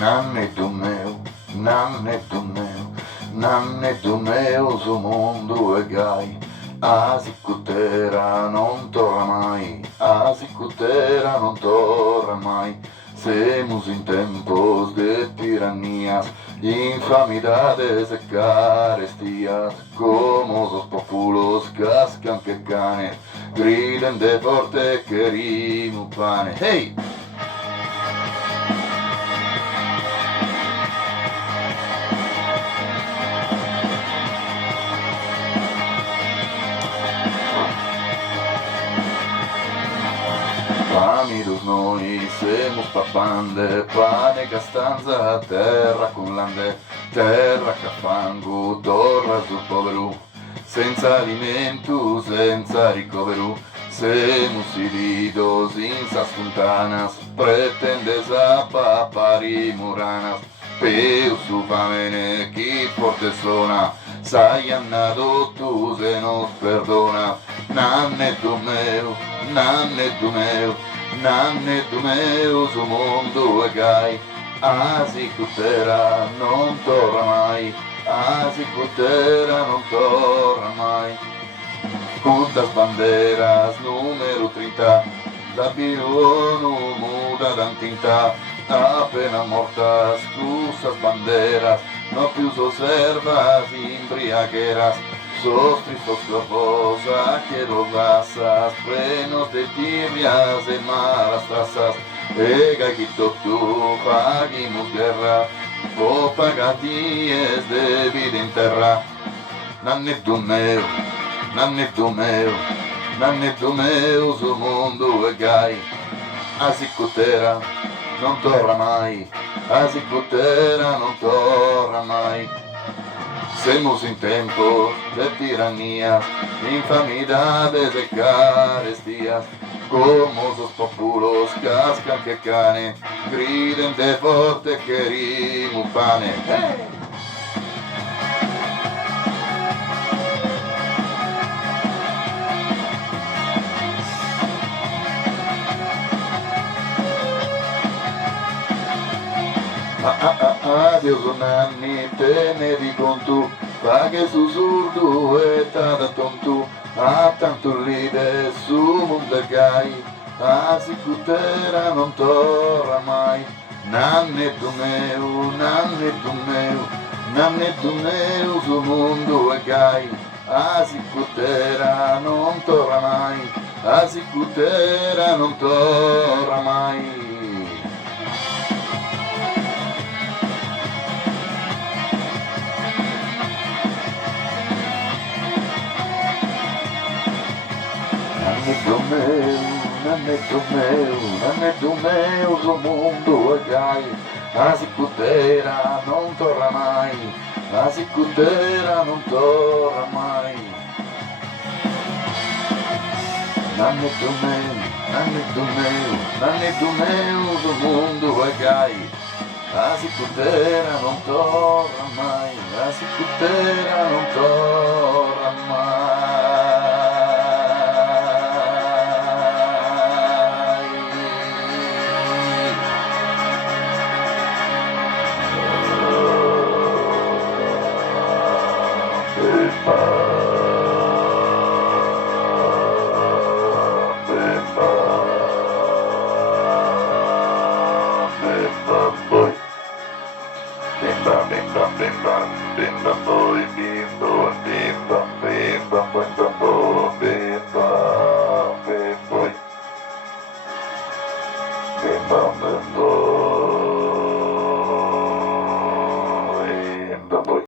Nannetto meu, su mondo e gai, asi cutera non torna mai, asi cutera non torna mai. Semos em tempos de tiranías, infamidades e carestias, como os populos cascan que cane, griden de forte querimo pane. Hey! Pamidos noi semos papande, pane castanza, terra con lande, terra cafango, torra sul povero, senza alimento, senza ricovero, semus iridos in sas fontanas, pretendes a papari muranas, peu su famene chi forte sona, saian adottus e nos perdona, nannetto meu, nannetto meu, su mondo e gai, asi cutera non torna mai, asi cutera non torna mai. Cutas banderas, número 30, da Birono muda d'antinta, appena mortas cruzas banderas, no più observas embriagueras, sos tristos cuerpos aquerogasas, plenos de tibias e malas trazas, e gaguito tu paguimos guerra, o pagaties de vida in terra. Nannetto meu, nannetto meu, su mondo e gai, asi cutera non torna mai, asi cutera non torna mai. Semos em tempos de tiranías, infamidades e carestias, como os populos cascan que cane, griden de forte querimo pane. Hey! Adeus o nanni, te ne di contu, paghe su surdu e tada tontu, a tanto ride su mondo gai, asi cutera non torna mai, nannetto meu, su mondo e gai, asi cutera non torna mai, asi cutera non torna mai. Nannetto meu, su mondo e gai, asi cutera non torna mai, asi cutera non torna mai. Nannetto meu, su mondo e gai, asi cutera non torna mai, asi cutera non torna mai. Bim bam bim boy.